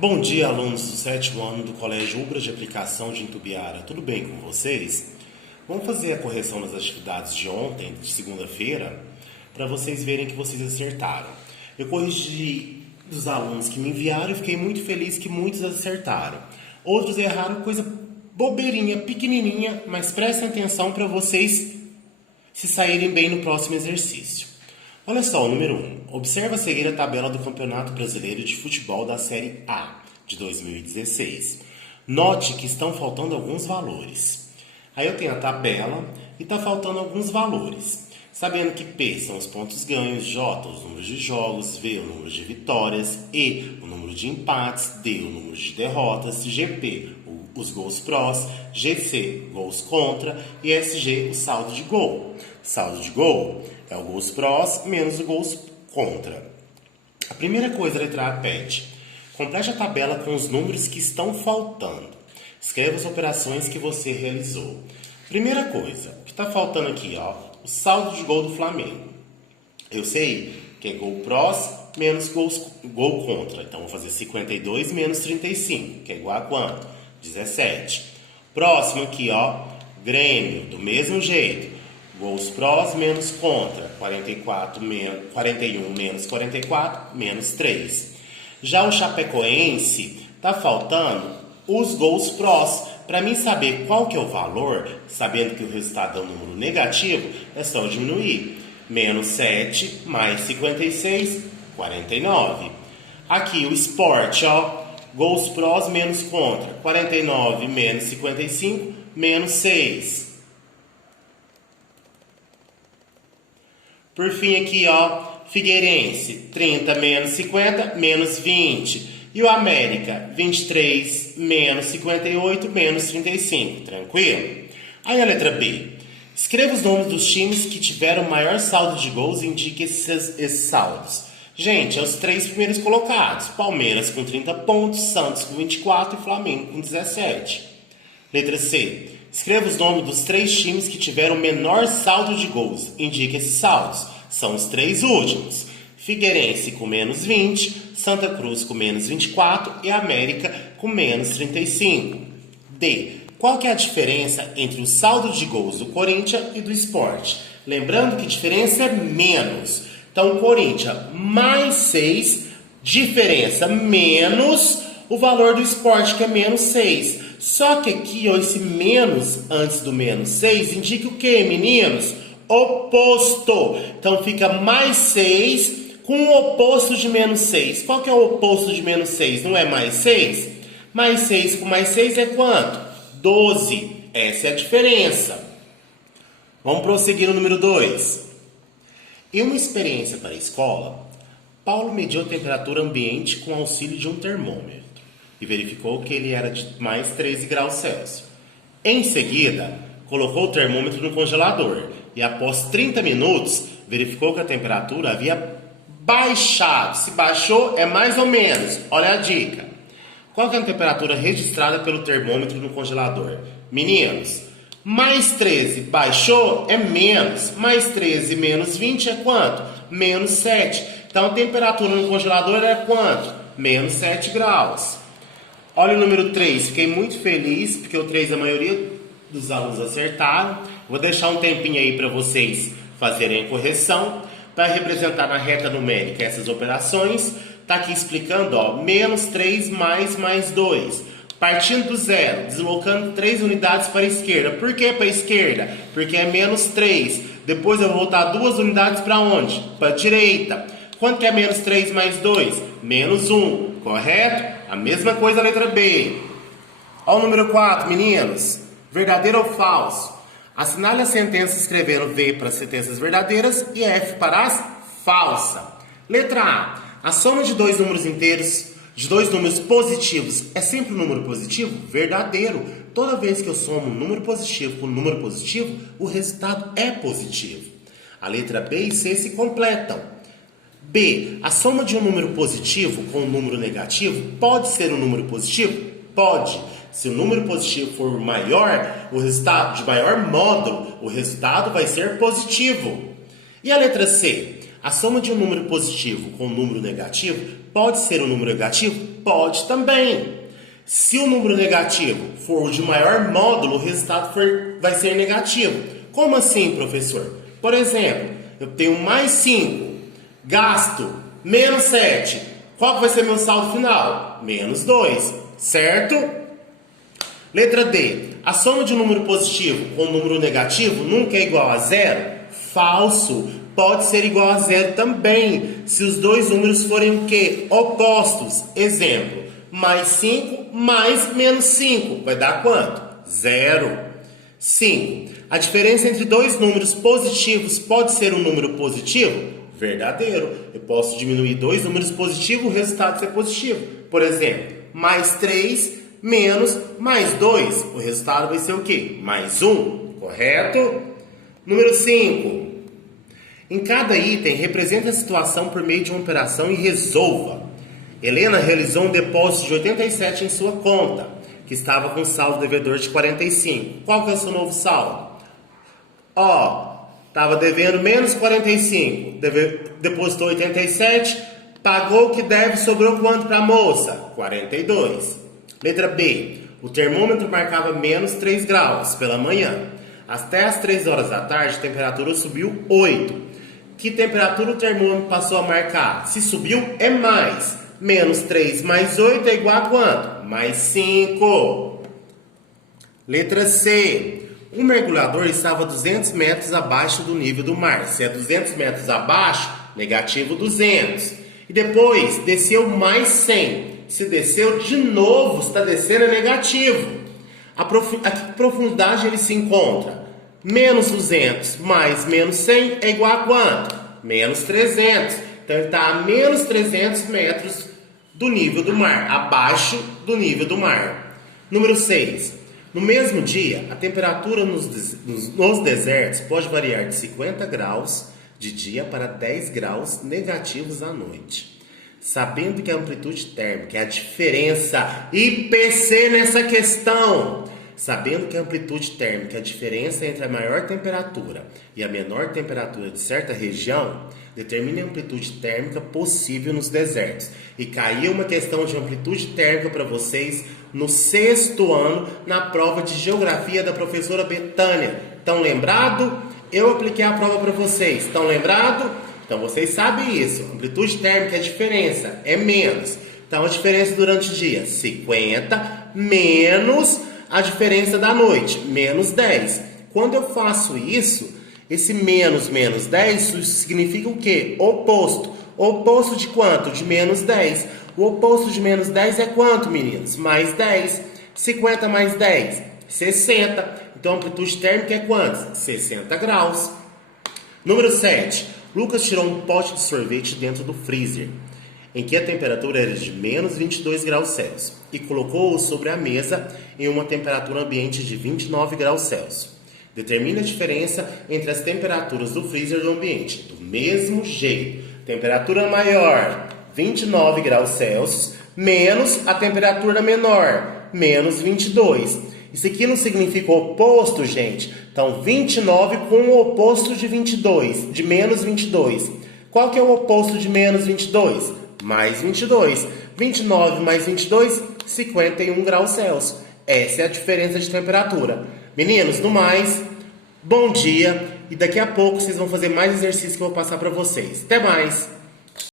Bom dia, alunos do 7º ano do Colégio Ubra de Aplicação de Intubiara. Tudo bem com vocês? Vamos fazer a correção das atividades de ontem, de segunda-feira, para vocês verem que vocês acertaram. Eu corrigi dos alunos que me enviaram e fiquei muito feliz que muitos acertaram. Outros erraram coisa bobeirinha, pequenininha, mas prestem atenção para vocês se saírem bem no próximo exercício. Olha só, o número 1. Observa a seguir a tabela do Campeonato Brasileiro de Futebol da Série A de 2016. Note que estão faltando alguns valores. Aí eu tenho a tabela e está faltando alguns valores. Sabendo que P são os pontos ganhos, J os números de jogos, V o número de vitórias, E o número de empates, D o número de derrotas, GP os gols prós, GC gols contra e SG o saldo de gol. Saldo de gol é o gols prós menos o gols contra. A primeira coisa a letra A pede: complete a tabela com os números que estão faltando. Escreva as operações que você realizou. Primeira coisa, o que está faltando aqui, ó, o saldo de gol do Flamengo. Eu sei que é gol prós menos gol contra. Então, vou fazer 52 menos 35, que é igual a quanto? 17. Próximo aqui, ó, Grêmio, do mesmo jeito. Gols prós menos contra, 41 menos 44, menos 3. Já o Chapecoense, tá faltando os gols prós. Para mim saber qual que é o valor, sabendo que o resultado é um número negativo, é só eu diminuir. Menos 7 mais 56, 49. Aqui o Sport, ó, gols prós menos contra, 49 menos 55, menos 6. Por fim aqui, ó, Figueirense, 30 menos 50, menos 20. E o América, 23 menos 58, menos 35. Tranquilo? Aí a letra B. Escreva os nomes dos times que tiveram maior saldo de gols e indique esses saldos. Gente, é os 3 primeiros colocados. Palmeiras com 30 pontos, Santos com 24 e Flamengo com 17. Letra C. Escreva os nomes dos 3 times que tiveram menor saldo de gols. Indique esses saldos. São os 3 últimos. Figueirense com menos 20, Santa Cruz com menos 24 e América com menos 35. D. Qual que é a diferença entre o saldo de gols do Corinthians e do Sport? Lembrando que diferença é menos. Então, o Corinthians mais 6, diferença menos o valor do Sport, que é menos 6. Só que aqui, ó, esse menos antes do menos 6 indica o que, meninos? Oposto. Então, fica mais 6 com o oposto de menos 6. Qual que é o oposto de menos 6? Não é mais 6? Mais 6 com mais 6 é quanto? 12. Essa é a diferença. Vamos prosseguir no número 2. Em uma experiência para a escola, Paulo mediu a temperatura ambiente com auxílio de um termômetro e verificou que ele era de mais 13 graus Celsius. Em seguida, colocou o termômetro no congelador e após 30 minutos, verificou que a temperatura havia baixado. Se baixou, é mais ou menos. Olha a dica. Qual que é a temperatura registrada pelo termômetro no congelador? Meninos, mais 13 baixou é menos. Mais 13 menos 20 é quanto? Menos 7. Então, a temperatura no congelador é quanto? Menos 7 graus. Olha o número 3. Fiquei muito feliz, porque o 3 a maioria dos alunos acertaram. Vou deixar um tempinho aí para vocês fazerem a correção. Para representar na reta numérica essas operações, está aqui explicando, ó, menos 3 mais 2. Partindo do zero, deslocando 3 unidades para a esquerda. Por que para a esquerda? Porque é menos 3. Depois eu vou voltar 2 unidades para onde? Para a direita. Quanto que é menos 3 mais 2? Menos 1. Correto? A mesma coisa a letra B. Olha o número 4, meninos. Verdadeiro ou falso? Assinale a sentença escrevendo V para as sentenças verdadeiras e F para as falsas. Letra A. A soma de 2 números inteiros, de 2 números positivos, é sempre um número positivo? Verdadeiro. Toda vez que eu somo um número positivo com um número positivo, o resultado é positivo. A letra B e C se completam. B. A soma de um número positivo com um número negativo pode ser um número positivo? Pode. Se o número positivo for maior, o resultado de maior módulo, o resultado vai ser positivo. E a letra C? A soma de um número positivo com um número negativo pode ser um número negativo? Pode também. Se o número negativo for o de maior módulo, o resultado vai ser negativo. Como assim, professor? Por exemplo, eu tenho mais 5, gasto menos 7. Qual que vai ser meu saldo final? Menos 2, certo? Letra D. A soma de um número positivo com um número negativo nunca é igual a zero? Falso. Pode ser igual a zero também, se os dois números forem o quê? Opostos. Exemplo, mais 5 mais menos 5. Vai dar quanto? 0. 5. A diferença entre dois números positivos pode ser um número positivo? Verdadeiro. Eu posso diminuir dois números positivos, o resultado ser positivo. Por exemplo, mais 3 menos mais 2. O resultado vai ser o quê? Mais 1. Correto? Número 5. Em cada item, represente a situação por meio de uma operação e resolva. Helena realizou um depósito de 87 em sua conta, que estava com saldo devedor de 45. Qual que é o seu novo saldo? Estava devendo menos 45. Depositou 87, pagou o que deve, sobrou quanto para a moça? 42. Letra B. O termômetro marcava menos 3 graus pela manhã. Até as 3 horas da tarde, a temperatura subiu 8. Que temperatura o termômetro passou a marcar? Se subiu, é mais. Menos 3 mais 8 é igual a quanto? Mais 5. Letra C. O mergulhador estava 200 metros abaixo do nível do mar. Se é 200 metros abaixo, negativo 200. E depois, desceu mais 100. Se desceu de novo, está descendo, é negativo. A que profundidade ele se encontra? Menos 200 mais menos 100 é igual a quanto? Menos 300. Então ele está a menos 300 metros do nível do mar, abaixo do nível do mar. Número 6. No mesmo dia, a temperatura nos desertos pode variar de 50 graus de dia para 10 graus negativos à noite. Sabendo que a amplitude térmica é a diferença IPC nessa questão. Sabendo que a amplitude térmica é a diferença entre a maior temperatura e a menor temperatura de certa região, determine a amplitude térmica possível nos desertos. E caiu uma questão de amplitude térmica para vocês no 6º ano, na prova de geografia da professora Betânia. Estão lembrado? Eu apliquei a prova para vocês. Estão lembrado? Então vocês sabem isso. Amplitude térmica é a diferença, é menos. Então a diferença durante o dia, 50 menos a diferença da noite, menos 10. Quando eu faço isso, esse menos 10, isso significa o quê? Oposto. Oposto de quanto? De menos 10. O oposto de menos 10 é quanto, meninos? Mais 10. 50 mais 10? 60. Então a amplitude térmica é quanto? 60 graus. Número 7. Lucas tirou um pote de sorvete dentro do freezer, em que a temperatura era de menos 22 graus Celsius, e colocou-o sobre a mesa em uma temperatura ambiente de 29 graus Celsius. Determine a diferença entre as temperaturas do freezer e do ambiente. Do mesmo jeito, temperatura maior, 29 graus Celsius, menos a temperatura menor, menos 22. Isso aqui não significa oposto, gente. Então, 29 com o oposto de 22, de menos 22. Qual que é o oposto de menos 22? Mais 22. 29 mais 22, 51 graus Celsius. Essa é a diferença de temperatura. Meninos, no mais, bom dia. E daqui a pouco vocês vão fazer mais exercícios que eu vou passar para vocês. Até mais!